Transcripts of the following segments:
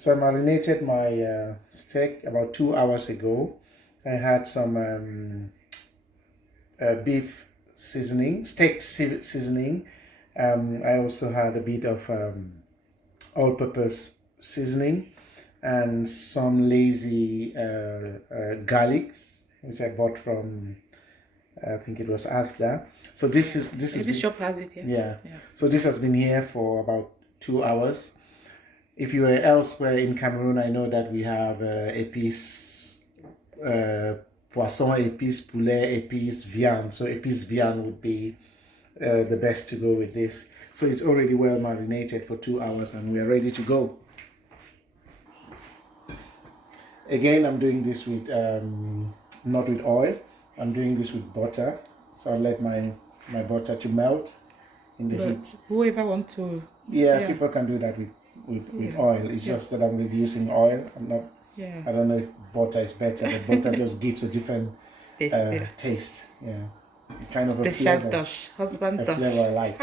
So I marinated my steak about 2 hours ago. I had some beef seasoning, seasoning. I also had a bit of all-purpose seasoning and some lazy garlics, which I bought from I think it was Asda. So this is Every shop has it, yeah. So this has been here for about 2 hours. If you were elsewhere in Cameroon, I know that we have épices, poisson épices, poulet épices, viande. So épices viande would be the best to go with this. So it's already well marinated for 2 hours and we are ready to go. Again, I'm doing this with not with oil. I'm doing this with butter. So I'll let my butter to melt in the heat. Whoever wants to... Yeah, people can do that with oil. It's just that I'm reducing oil. I'm not... Yeah. I don't know if butter is better, but butter just gives a different taste. Yeah. Kind of a special flavor. touch. Husband touch. Flavor I like.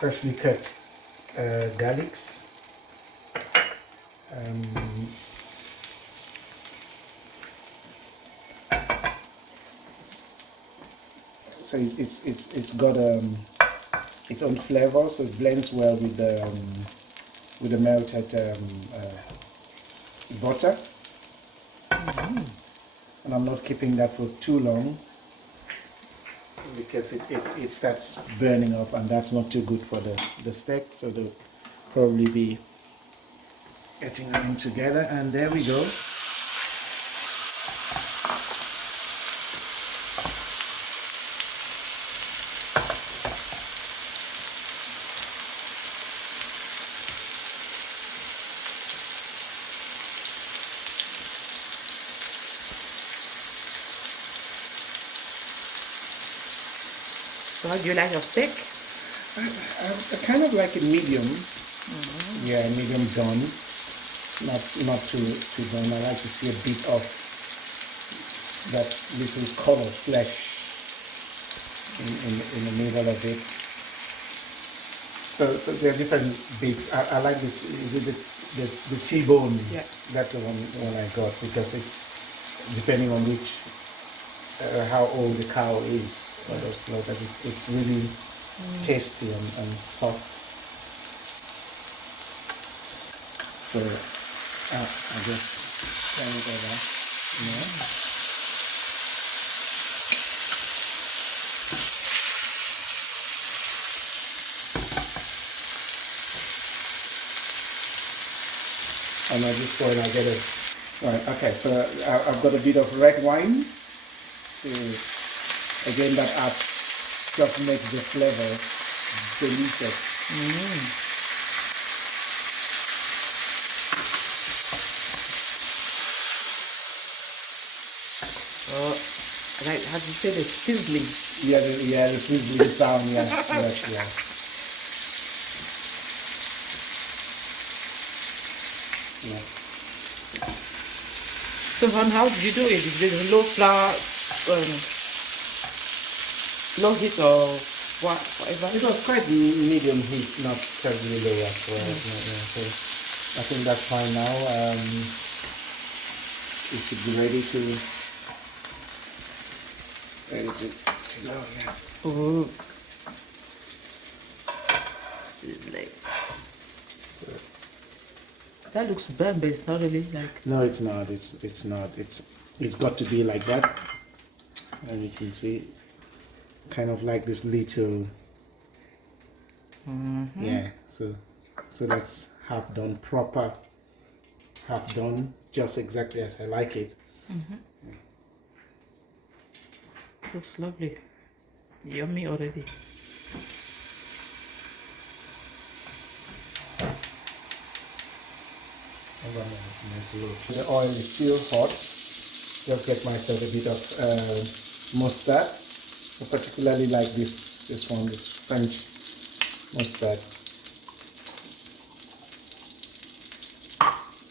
Freshly cut garlics. So it's got its own flavor, so it blends well with the melted butter. And I'm not keeping that for too long because it starts burning up and that's not too good for the steak. So they'll probably be getting them in together, and there we go. So how do you like your steak? I kind of like it medium. Yeah, medium done. Not too done. I like to see a bit of that little color flesh in the middle of it. So there are different bits. I like the T-bone. Yeah. That's the one I got because it's depending on which how old the cow is. So that it's really tasty and soft. So I just turn it over. And at this point I get it. Right, okay, so I've got a bit of red wine. Again, that adds, just makes the flavor delicious. Right, how do you say the sizzling? Yeah, the sizzling sound, yeah. Yeah. So Hon, how did you do it? Is it low flour, low heat or whatever? It was quite medium heat, not terribly low as well. Yeah, so I think that's fine now. It should be ready to go, yeah. Ooh. That looks bad, but it's not really like... No, it's not. It's not. It's got to be like that. And you can see, kind of like this little. Yeah. So that's half done, proper. Half done, just exactly as I like it. Looks lovely. Yummy already. The oil is still hot. Just get myself a bit of mustard. I particularly like this one, this French mustard.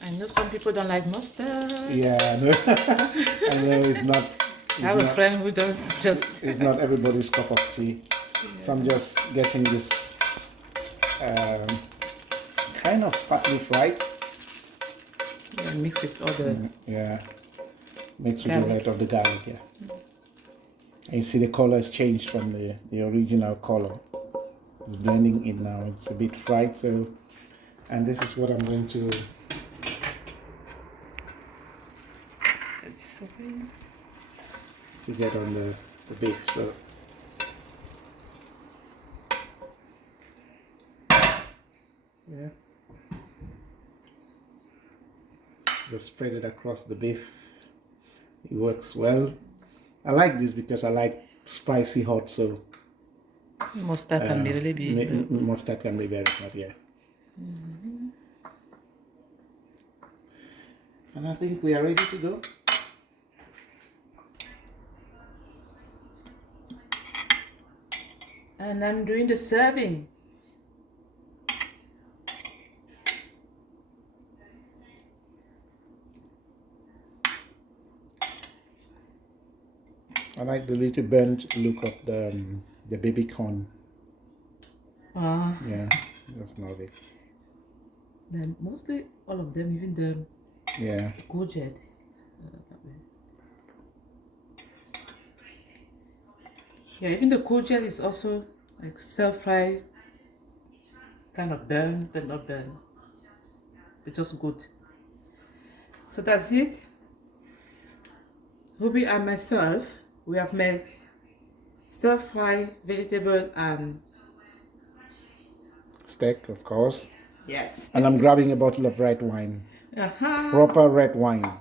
I know some people don't like mustard. Yeah, I know. I know it's not. I have a friend who does just. It's not everybody's cup of tea. So I'm just getting this kind of partly fried. Yeah, mix with all the. Yeah, mixed with the rest of the garlic. Yeah. And you see the color has changed from the original color. It's blending in now. It's a bit fried. So, and this is what I'm going to. To get on the beef. So yeah, just spread it across the beef. It works well. I like this because I like spicy hot, so Mustard can be really be. mustard can be very hot, yeah. And I think we are ready to go. And I'm doing the serving. I like the little burnt look of the baby corn. Yeah, that's not it. Then mostly all of them, even the Yeah. courgette. Yeah, even the courgette is also like stir-fry, kind of burn, but not burn. It's just good. So that's it. Ruby and myself, we have made stir-fry vegetable and Steak, of course. yes. And I'm grabbing a bottle of red wine. Uh-huh. Proper red wine.